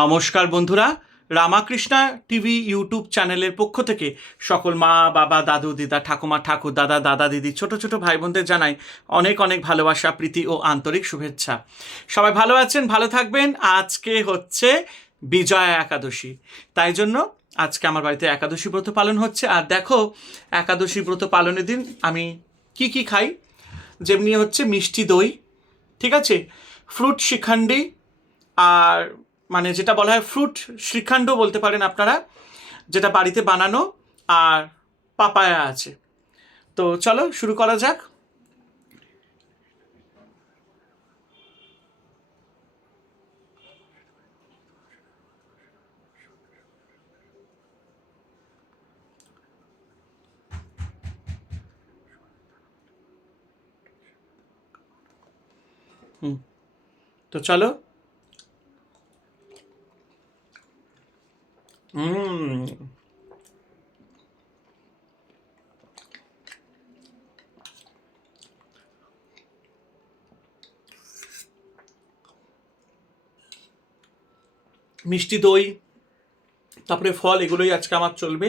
নমস্কার বন্ধুরা, Ramakrishna TV YouTube চ্যানেলের পক্ষ থেকে সকল মা বাবা দাদু দিদা ঠাকুমা ঠাকুর দাদা দাদা দিদি ছোট ছোট ভাই বোনদের জানাই অনেক অনেক ভালোবাসা প্রীতি ও আন্তরিক শুভেচ্ছা। সবাই ভালো আছেন, ভালো থাকবেন। আজকে হচ্ছে বিজয়া একাদশী, তাই জন্য আজকে আমার বাড়িতে একাদশী ব্রত পালন হচ্ছে। আর দেখো, একাদশী ব্রত পালনের দিন আমি কি কি খাই, যেমনি হচ্ছে মিষ্টি দই, ঠিক আছে, ফ্রুট শিখান্ডি, আর মানে যেটা বলা হয় ফ্রুট শ্রীখণ্ড বলতে পারেন আপনারা, যেটা বাড়িতে বানানো, আর পাপায়া আছে। তো চলো শুরু করা যাক। তো চলো। হুম, মিষ্টি দই, তারপরে ফল, এগুলোই আজকে আমার চলবে।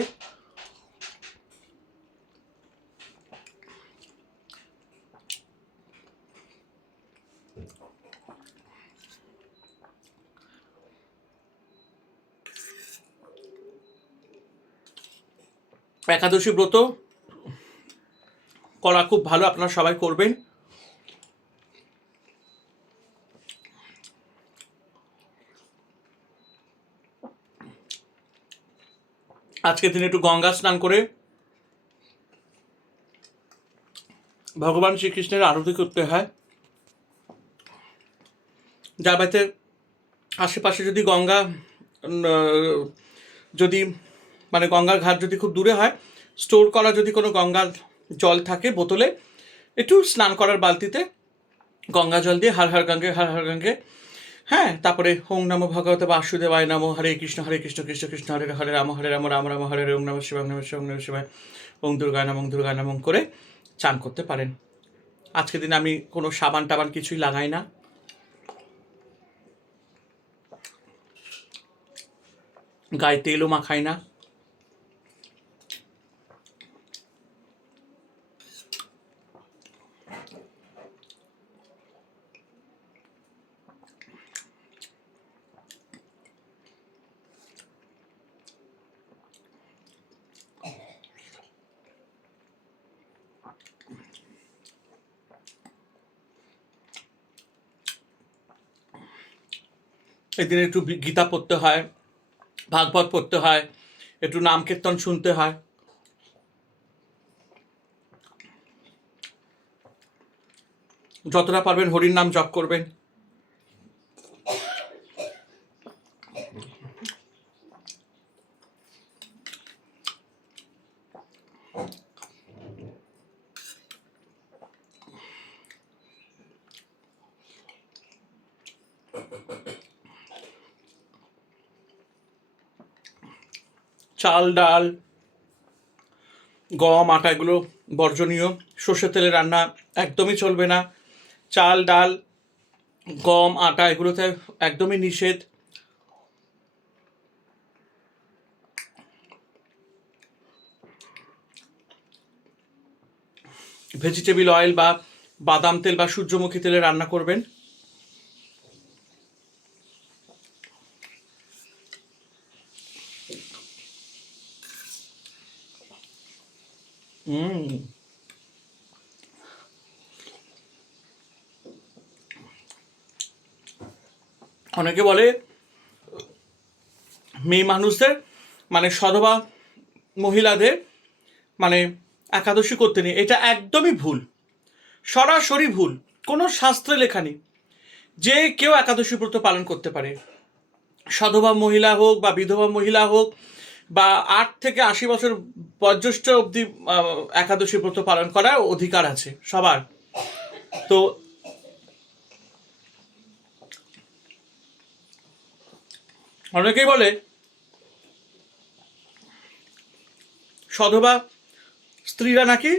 একাদশী ব্রত করা খুব ভালো, আপনারা সবাই করবেন। আজকের দিনে একটু গঙ্গা স্নান করে ভগবান শ্রীকৃষ্ণের আরতি করতে হয়। যার বাড়িতে আশেপাশে যদি গঙ্গা যদি মানে গঙ্গার ঘাট যদি খুব দূরে হয়, স্টোর করা যদি কোনো গঙ্গার জল থাকে বোতলে, একটু স্নান করার বালতিতে গঙ্গা জল দিয়ে হর হর গঙ্গে হর হর গঙ্গে, হ্যাঁ, তারপরে ওং নমো ভগবতে বাসুদেবায় নমো, হরে কৃষ্ণ কৃষ্ণ কৃষ্ণ হরে হরে রাম রাম রাম হরে হরে, ওং নমঃ শিবায় ওং নমঃ শিবায় ওং নমঃ শিবায়, ওং দুর্গায় নমঃ করে চান করতে পারেন। আজকের দিন আমি কোনো সাবান টাবান কিছুই লাগাই না। গায়ে তেলও মাখাই না। এদিন একটু গীতা পড়তে হয়, ভাগবত পড়তে হয়, একটু নাম কীর্তন শুনতে হয়। যতটা পারবেন হরির নাম জপ করবেন। চাল ডাল গম আটা এগুলো বর্জনীয়। সর্ষের তেলে রান্না একদমই চলবে না। চাল ডাল গম আটা এগুলোতে একদমই নিষেধ। ভেজিটেবল অয়েল বা বাদাম তেল বা সূর্যমুখী তেলে রান্না করবেন। অনেকে বলে মেয়ে মানুষদের মানে সধবা মহিলাদের মানে একাদশী করতে নেই। এটা একদমই ভুল, সরাসরি ভুল। কোনো শাস্ত্রে লেখা নেই যে কেউ একাদশী ব্রত পালন করতে পারে। সধবা মহিলা হোক বা বিধবা মহিলা হোক বা 8 থেকে 80 বছর বয়োজ্যেষ্ঠ অবধি একাদশী ব্রত পালন করার অধিকার আছে সবার। তো অনেকেই বলে সধবা স্ত্রীরা নাকি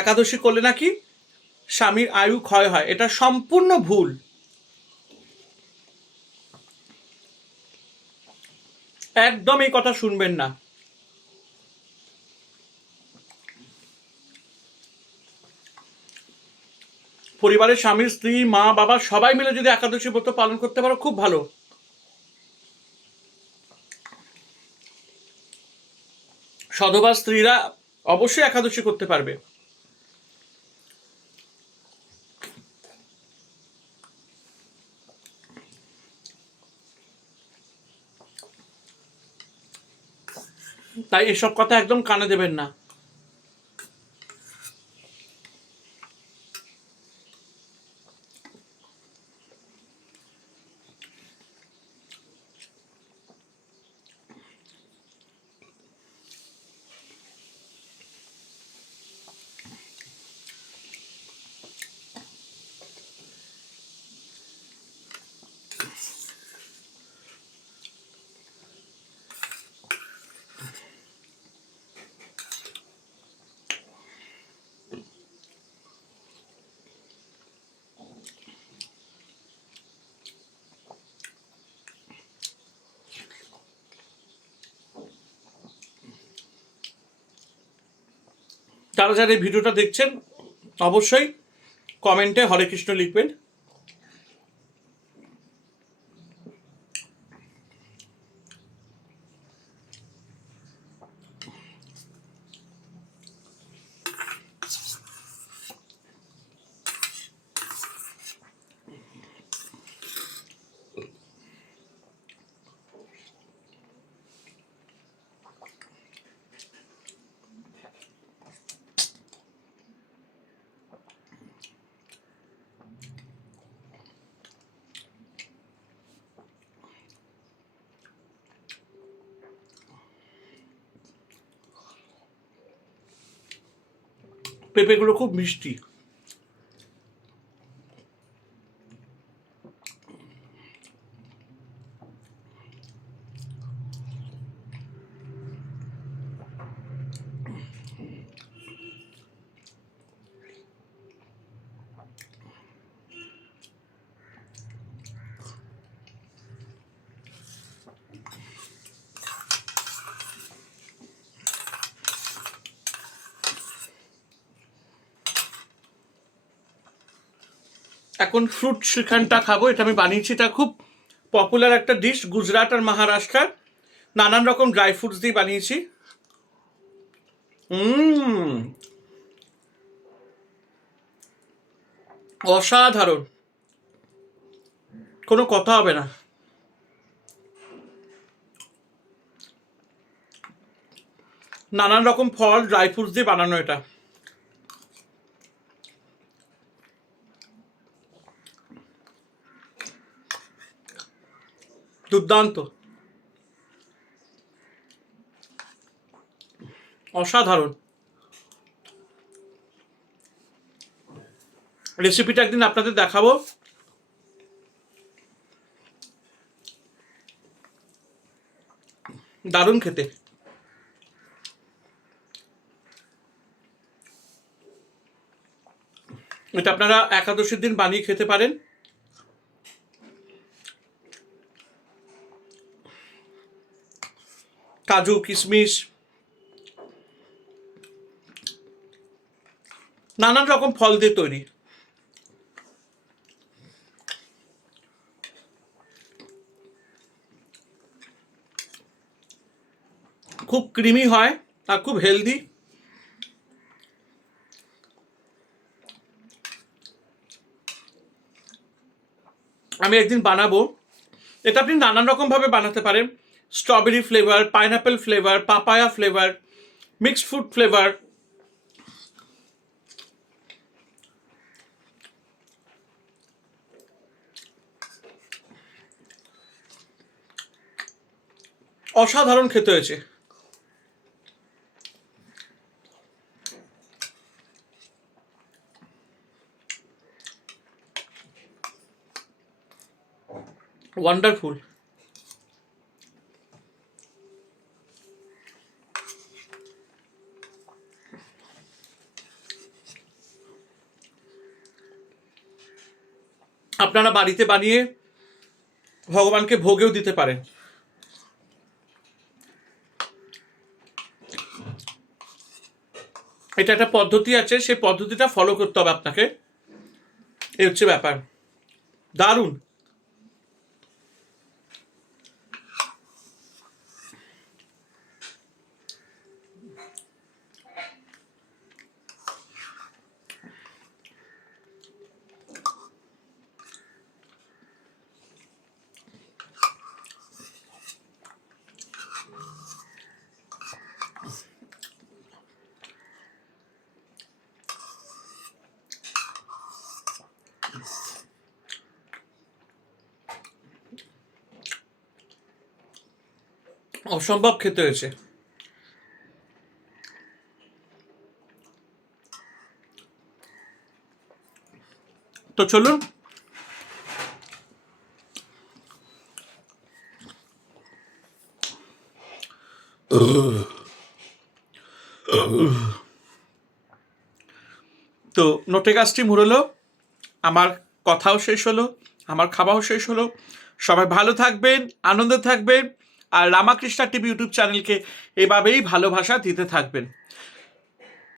একাদশী করলে নাকি স্বামীর আয়ু ক্ষয় হয়। এটা সম্পূর্ণ ভুল। একদম এই কথা শুনবেন না। পরিবারের স্বামী, স্ত্রী, মা, বাবা সবাই মিলে যদি একাদশী ব্রত পালন করতে পারো খুব ভালো। সধবা স্ত্রীরা অবশ্যই একাদশী করতে পারবে। তাই এসব কথা একদম কানে দেবেন না। যারা যারা এই ভিডিওটা দেখছেন অবশ্যই কমেন্টে হরে কৃষ্ণ লিখবেন। পেঁপেগুলো খুব মিষ্টি। এখন ফ্রুট শ্রীখান্ডটা খাবো। এটা আমি বানিয়েছি, এটা খুব পপুলার একটা ডিশ গুজরাট আর মহারাষ্ট্রার। নানান রকম ড্রাই ফ্রুটস দিয়ে বানিয়েছি। অসাধারণ, কোনো কথা হবে না। নানান রকম ফল ড্রাই ফ্রুটস দিয়ে বানানো এটা। দুর্দান্ত, অসাধারণ। রেসিপিটা একদিন আপনাদের দেখাবো। দারুণ খেতে। এটা আপনারা একাদশীর দিন বানিয়ে খেতে পারেন। কাজু, কিশমিশ, নানান রকম ফল দিয়ে তৈরি। খুব ক্রিমি হয় আর খুব হেলদি। আমি একদিন বানাবো। এটা আপনি নানান রকমভাবে বানাতে পারেন। Strawberry flavour, pineapple flavour, papaya flavour, mixed fruit flavour. অসাধারণ খেতে হয়েছে। ওয়ান্ডারফুল। আপনারা বাড়িতে বানিয়ে ভগবানকে ভোগেও দিতে পারেন। এটা একটা পদ্ধতি আছে, সেই পদ্ধতিটা ফলো করতে হবে আপনাকে, এই হচ্ছে ব্যাপার। দারুণ। অসম্ভব খেতে হয়েছে। তো চলুন তো নোটে গাছটি মুড়লো, আমার কথাও শেষ হলো, আমার খাওয়াও শেষ হলো। সবাই ভালো থাকবেন, আনন্দে থাকবেন, আর রামাকৃষ্ণা টিভি ইউটিউব চ্যানেলকে এভাবেই ভালোবাসা দিতে থাকবেন।